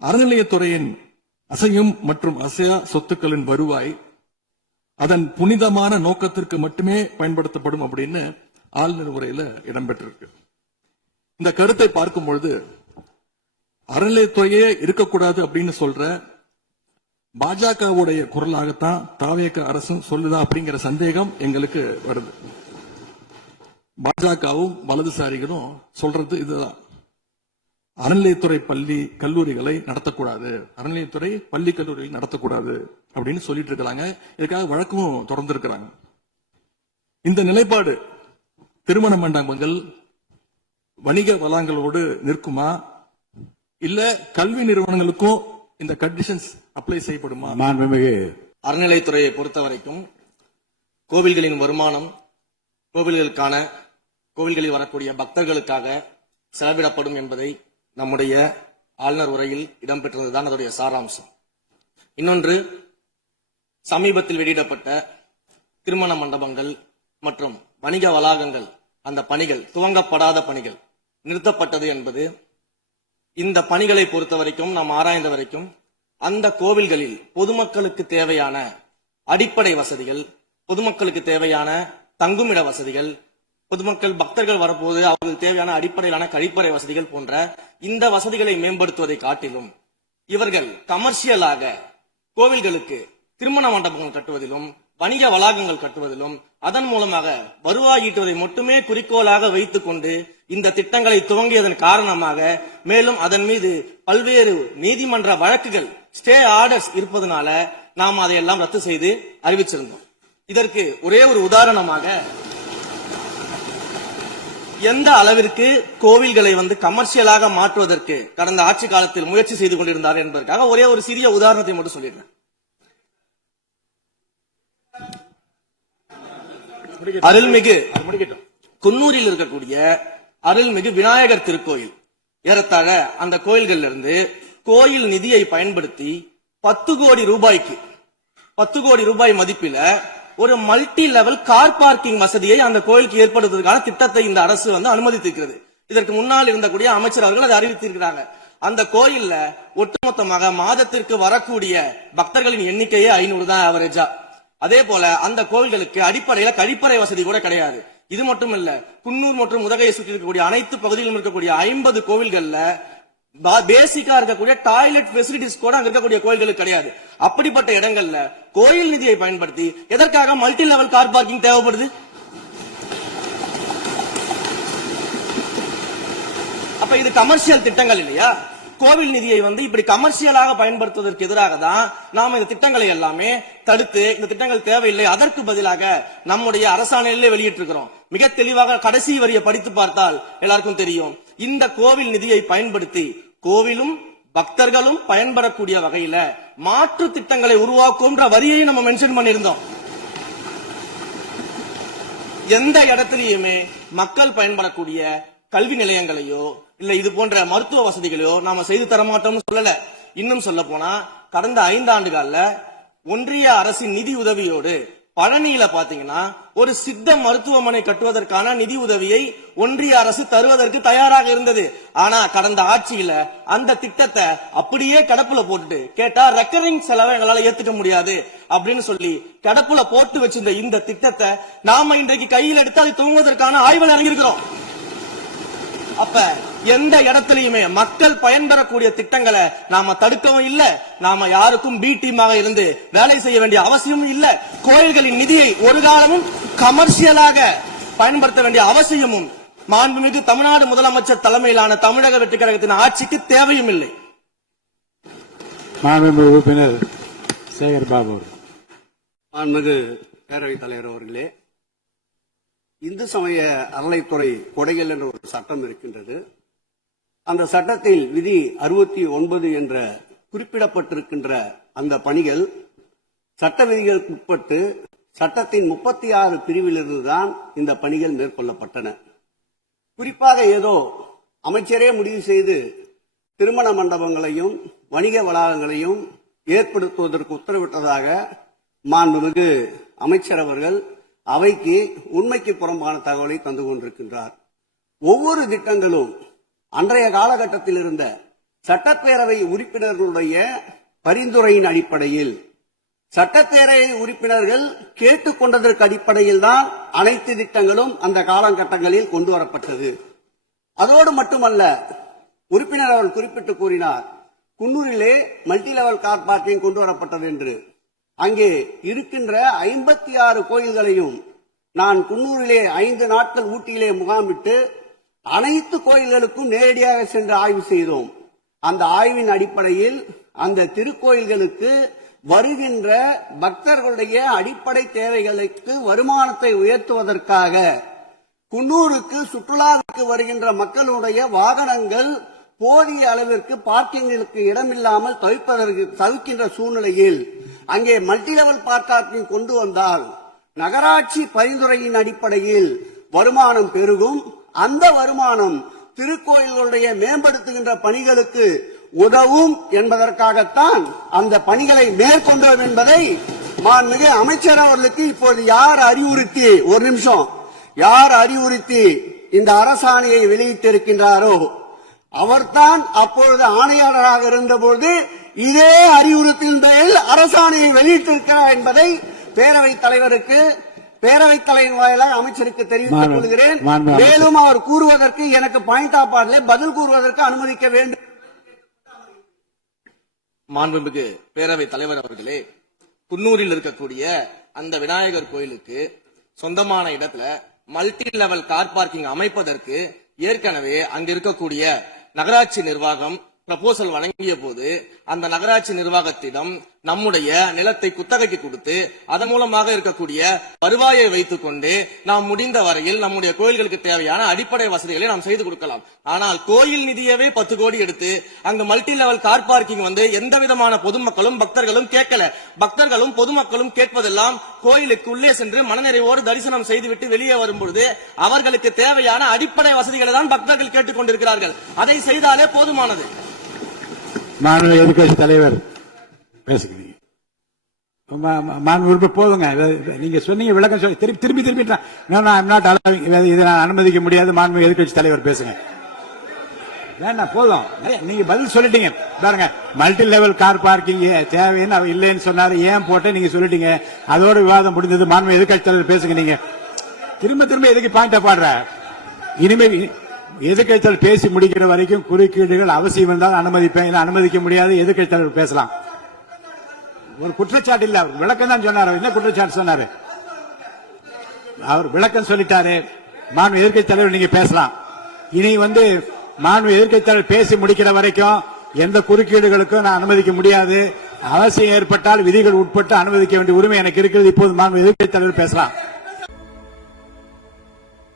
அறநிலையத்துறையின் அசையும் மற்றும் அசையா சொத்துக்களின் வருவாய் அதன் புனிதமான நோக்கத்திற்கு மட்டுமே பயன்படுத்தப்படும் அப்படின்னு ஆளுநர் உரையில இடம்பெற்றிருக்கு. இந்த கருத்தை பார்க்கும் பொழுது அறநிலையத்துறையே இருக்கக்கூடாது அப்படின்னு சொல்ற பாஜகவுடைய குரலாகத்தான் தாவேக அரசும் சொல்லுதா அப்படிங்கிற சந்தேகம் எங்களுக்கு வருது. பாஜகவும் வலதுசாரிகளும் சொல்றது இதுதான், அறநிலையத்துறை பள்ளி கல்லூரிகளை நடத்தக்கூடாது, அறநிலையத்துறை பள்ளி கல்லூரிகளை நடத்தக்கூடாது அப்படின்னு சொல்லிட்டு இருக்கிறாங்க. இதுக்காக வழக்கும் தொடர்ந்து இருக்கிறாங்க. இந்த நிலைப்பாடு திருமண மண்டபங்கள் வணிக வளங்களோடு நிற்குமா, இல்ல கல்வி நிறுவனங்களுக்கும் இந்த கண்டிஷன்ஸ் அப்ளை செய்யப்படுமா? அறநிலையத்துறையை பொறுத்த வரைக்கும் கோவில்களின் வருமானம் கோவில்களில் வரக்கூடிய பக்தர்களுக்காக செலவிடப்படும் என்பதை நம்முடைய ஆளுநர் உரையில் இடம்பெற்றதுதான் அதனுடைய சாராம்சம். இன்னொன்று, சமீபத்தில் வெளியிடப்பட்ட திருமண மண்டபங்கள் மற்றும் வணிக வளாகங்கள் அந்த பணிகள் துவங்கப்படாத பணிகள் நிறுத்தப்பட்டது என்பது இந்த பணிகளை பொறுத்த வரைக்கும் நாம் ஆராய்ந்த வரைக்கும் அந்த கோவில்களில் பொதுமக்களுக்கு தேவையான அடிப்படை வசதிகள், பொதுமக்களுக்கு தேவையான தங்குமிட வசதிகள், பொதுமக்கள் பக்தர்கள் வரப்போது அவர்களுக்கு தேவையான அடிப்படையிலான கழிப்பறை வசதிகள் போன்ற இந்த வசதிகளை மேம்படுத்துவதை காட்டிலும் இவர்கள் கமர்ஷியலாக கோவில்களுக்கு திருமண மண்டபங்கள் கட்டுவதிலும் வணிக வளாகங்கள் கட்டுவதிலும் அதன் மூலமாக வருவாய் ஈட்டுவதை மட்டுமே குறிக்கோளாக வைத்துக் கொண்டு இந்த திட்டங்களை துவங்கியதன் காரணமாக மேலும் அதன் மீது பல்வேறு நீதிமன்ற வழக்குகள் ஸ்டே ஆர்டர்ஸ் இருப்பதனால நாம் அதையெல்லாம் ரத்து செய்து அறிவிச்சிருந்தோம். இதற்கு ஒரே ஒரு உதாரணமாக எந்த அளவிற்கு கோவில்களை கமர்ஷியலாக மாற்றுவதற்கு கடந்த ஆட்சி காலத்தில் முயற்சி செய்து கொண்டிருந்தார் என்பதற்காக ஒரே ஒரு சிறிய உதாரணத்தை மட்டும் சொல்லிடுறேன். அருள்மிகு குன்னூரில் இருக்கக்கூடிய அருள்மிகு விநாயகர் திருக்கோயில், ஏறத்தாழ அந்த கோயில்கள் இருந்து கோயில் நிதியை பயன்படுத்தி 10 கோடி ரூபாய் மதிப்பில ஒரு மல்டி லெவல் கார் பார்க்கிங் வசதியை அந்த கோயிலுக்கு ஏற்படுத்துவதற்கான திட்டத்தை இந்த அரசு அனுமதித்திருக்கிறது. இதற்கு முன்னால் இருந்தக்கூடிய அமைச்சர் அவர்கள் அதை அறிவித்திருக்கிறாங்க. அந்த கோயில்ல ஒட்டுமொத்தமாக மாதத்திற்கு வரக்கூடிய பக்தர்களின் எண்ணிக்கையே 500 தான் ஆவரேஜா. அதே போல அந்த கோவில்களுக்கு அடிப்படையில கழிப்பறை வசதி கூட கிடையாது. இது மட்டும் இல்ல, குன்னூர் மற்றும் உதகையை சுற்றி இருக்கக்கூடிய அனைத்து பகுதிகளிலும் இருக்கக்கூடிய 50 கோவில்கள்ல பேசிக்கா இருக்கக்கூடிய டாய்லெட் பெசிலிட்டிஸ் கூட அங்க இருக்கக்கூடிய கோயில்களுக்கு கிடையாது. அப்படிப்பட்ட இடங்கள்ல கோயில் நிதியை பயன்படுத்தி எதற்காக மல்டி லெவல் கார் பார்க்கிங் தேவைப்படுது? அப்ப இது கமர்ஷியல் திட்டங்கள் இல்லையா? கோவில் நிதியை இப்படி கமர்ஷியலாக பயன்படுத்துவதற்கு எதிராக தான் நாம இந்த திட்டங்களை எல்லாமே தடுத்து இந்த திட்டங்கள் தேவையில்லை, அதற்கு பதிலாக நம்முடைய அரசாணையிலே வெளியிட்டிருக்கிறோம். மிக தெளிவாக கடைசி வரியை படித்து பார்த்தால் எல்லாருக்கும் தெரியும். இந்த கோவில் நிதியை பயன்படுத்தி கோவிலும் பக்தர்களும் பயன்படக்கூடிய வகையில மாற்று திட்டங்களை உருவாக்கும்ன்ற வரியை நம்ம மென்ஷன் பண்ணியிருந்தோம். எந்த இடத்திலையுமே மக்கள் பயன்படக்கூடிய கல்வி நிலையங்களையோ இல்ல இது போன்ற மருத்துவ வசதிகளையோ நாம செய்து தரமாட்டோம்னு சொல்லல. இன்னும் சொல்ல போனா கடந்த 5 ஆண்டுகள்ல ஒன்றிய அரசின் நிதி உதவியோடு பழனியில பாத்தீங்கன்னா ஒரு சித்த மருத்துவமனை கட்டுவதற்கான நிதி உதவியை ஒன்றிய அரசு தருவதற்கு தயாராக இருந்தது. ஆனா கடந்த ஆட்சியில அந்த திட்டத்தை அப்படியே கடப்புல போட்டுட்டு கேட்டா ரெக்கரிங் செலவை எங்களால ஏத்துக்க முடியாது அப்படின்னு சொல்லி கடப்புல போட்டு வச்சிருந்த இந்த திட்டத்தை நாம இன்றைக்கு கையில் எடுத்து அதை துவங்குவதற்கான ஆய்வில் இறங்கியிருக்கிறோம். அப்ப எந்த இடத்திலையுமே மக்கள் பயன்பெறக்கூடிய திட்டங்களை நாம தடுக்கவும் இல்ல, நாம யாருக்கும் பி டீமாக இருந்து வேலை செய்ய வேண்டிய அவசியமும் இல்ல. கோயில்களின் நிதியை ஒரு காலமும் கமர்ஷியலாக பயன்படுத்த வேண்டிய அவசியமும் மாண்புமிகு தமிழ்நாடு முதலமைச்சர் தலைமையிலான தமிழக வெற்றி கழகத்தின் ஆட்சிக்கு தேவையும் இல்லை. மாண்புமிகு உறுப்பினர் சேகர் பாபு. மாண்புமிகு பேரவைத் தலைவர் அவர்களே, இந்து சமய அறநிலைத்துறை கொடைகள் என்ற ஒரு சட்டம் இருக்கின்றது. அந்த சட்டத்தில் விதி 69 என்ற குறிப்பிடப்பட்டிருக்கின்ற அந்த பணிகள் சட்ட விதிகளுக்கு உட்பட்டு சட்டத்தின் 36 பிரிவிலிருந்துதான் இந்த பணிகள் மேற்கொள்ளப்பட்டன. குறிப்பாக ஏதோ அமைச்சரே முடிவு செய்து திருமண மண்டபங்களையும் வணிக வளாகங்களையும் ஏற்படுத்துவதற்கு உத்தரவிட்டதாக மாண்புமிகு அமைச்சர் அவர்கள் அவைக்கு உண்மைக்கு புறம்பான தகவலை தந்து கொண்டிருக்கின்றார். ஒவ்வொரு திட்டங்களும் அன்றைய காலகட்டத்தில் இருந்த சட்டப்பேரவை உறுப்பினர்களுடைய பரிந்துரையின் அடிப்படையில் சட்டப்பேரவை உறுப்பினர்கள் கேட்டுக்கொண்டதற்கு அடிப்படையில் தான் அனைத்து திட்டங்களும் அந்த காலகட்டங்களில் கொண்டு வரப்பட்டது. அதோடு மட்டுமல்ல, உறுப்பினர் அவர்கள் குறிப்பிட்டு கூறினார், குன்னூரிலே மல்டி லெவல் கார் பார்க்கிங் கொண்டு வரப்பட்டது என்று. அங்கே இருக்கின்ற 56 கோயில்களையும் நான் குன்னூரிலே 5 நாட்கள் ஊட்டியிலே முகாமிட்டு அனைத்து கோயில்களுக்கும் நேரடியாக சென்று ஆய்வு செய்தோம். அந்த ஆய்வின் அடிப்படையில் அந்த திருக்கோயில்களுக்கு வருகின்ற பக்தர்களுடைய அடிப்படை தேவைகளுக்கு வருமானத்தை உயர்த்துவதற்காக குன்னூருக்கு சுற்றுலாவுக்கு வருகின்ற மக்களுடைய வாகனங்கள் போதிய அளவிற்கு பார்க்கிங்களுக்கு இடமில்லாமல் தவிக்கின்ற சூழ்நிலையில் அங்கே மல்டி லெவல் பார்க்கிங் கொண்டு வந்தால் நகராட்சி பரிந்துரையின் அடிப்படையில் வருமானம் பெருகும். அந்த வருமானம் திருக்கோயில்களுடைய மேம்படுத்துகின்ற பணிகளுக்கு உதவும் என்பதற்காகத்தான் அந்த பணிகளை மேற்கொண்டோம் என்பதை மாண்புமிகு அமைச்சர் அவர்களுக்கு இப்போது யார் அறிவுறுத்தி, ஒரு நிமிஷம், யார் அறிவுறுத்தி இந்த அரசாணையை வெளியிட்டிருக்கின்றாரோ அவர்தான் அப்பொழுது ஆணையாளராக இருந்தபோது இதே அறிவுறுத்தின் பெயரில் அரசாணையை வெளியிட்டிருக்கிறார் என்பதை பேரவைத் தலைவருக்கு, பேரவைத் தலைவர் வாயிலாக அமைச்சருக்கு தெரிவித்துக் கொள்கிறேன். மேலும் அவர் கூறுவதற்கு எனக்கு பாயிண்ட் ஆஃப் ஆர்டரில் பதில் கூறுவதற்கு அனுமதிக்க வேண்டும். மாண்புமிகு பேரவைத் தலைவர் அவர்களே, குன்னூரில் இருக்கக்கூடிய அந்த விநாயகர் கோயிலுக்கு சொந்தமான இடத்துல மல்டி லெவல் கார் பார்க்கிங் அமைப்பதற்கு ஏற்கனவே அங்க இருக்கக்கூடிய நகராட்சி நிர்வாகம் ப்ரப்போசல் வழங்கிய போது அந்த நகராட்சி நிர்வாகத்திடம் நம்முடைய நிலத்தை குத்தகைக்கு கொடுத்து அதன் மூலமாக இருக்கக்கூடிய வருவாயை வைத்துக் கொண்டு நாம் முடிந்த வரையில் நம்முடைய கோயில்களுக்கு தேவையான அடிப்படை வசதிகளை நாம் செய்து கொடுக்கலாம். ஆனால் கோயில் நிதியவே 10 கோடி எடுத்து அங்கு மல்டி லெவல் கார் பார்க்கிங் வந்து எந்த விதமான பொதுமக்களும் பக்தர்களும் கேட்கல. பக்தர்களும் பொதுமக்களும் கேட்பதெல்லாம் கோயிலுக்கு உள்ளே சென்று மனநிறைவோடு தரிசனம் செய்துவிட்டு வெளியே வரும்பொழுது அவர்களுக்கு தேவையான அடிப்படை வசதிகளை தான் பக்தர்கள் கேட்டுக் கொண்டிருக்கிறார்கள். அதை செய்தாலே போதுமானது. மாநில எதிர்கட்சி தலைவர் பேசுகிறீங்க. போதுங்க, நீங்க சொன்னீங்க விளக்கம் சொல்லி திருப்பி இதை நான் அனுமதிக்க முடியாது. மாண்பு எதிர்கட்சி தலைவர் பேசுங்க. வேண்டாம், போதும், நீங்க பதில் சொல்லிட்டீங்க. பாருங்க, மல்டி லெவல் கார் பார்க்கிங் தேவைன்னு அவர் இல்லைன்னு சொன்னாரு, ஏன் போட்டு நீங்க சொல்லிட்டீங்க. அதோட விவாதம் முடிஞ்சது. மாண்பு எதிர்கட்சி தலைவர் பேசுங்க. நீங்க திரும்ப எதுக்கு பாயிண்ட் பாடுற? இனிமே எதிர்கட்சி தலைவர் பேசி முடிக்கிற வரைக்கும் குறுக்கீடுகள் அவசியம் இருந்தால் அனுமதிப்பேன், அனுமதிக்க முடியாது. எதிர்கட்சி தலைவர் பேசலாம். ஒரு குற்றச்சாட்டு இல்ல, அவர் விளக்கம் தான் சொன்னார். என்ன குற்றச்சாட்டு சொன்னாரு? அவர் விளக்கம் சொல்லிட்டாரு. மாண்பு எதிர்கட்சி தலைவர் நீங்க பேசலாம். இனி மாண்பு எதிர்கட்சி தலைவர் பேசி முடிக்கிற வரைக்கும் எந்த குறுக்கீடுகளுக்கும் நான் அனுமதிக்க முடியாது. அவசியம் ஏற்பட்டால் விதிகள் உட்பட்டு அனுமதிக்க வேண்டிய உரிமை எனக்கு இருக்கிறது. இப்போது மாண்பு எதிர்கட்சி தலைவர் பேசலாம்.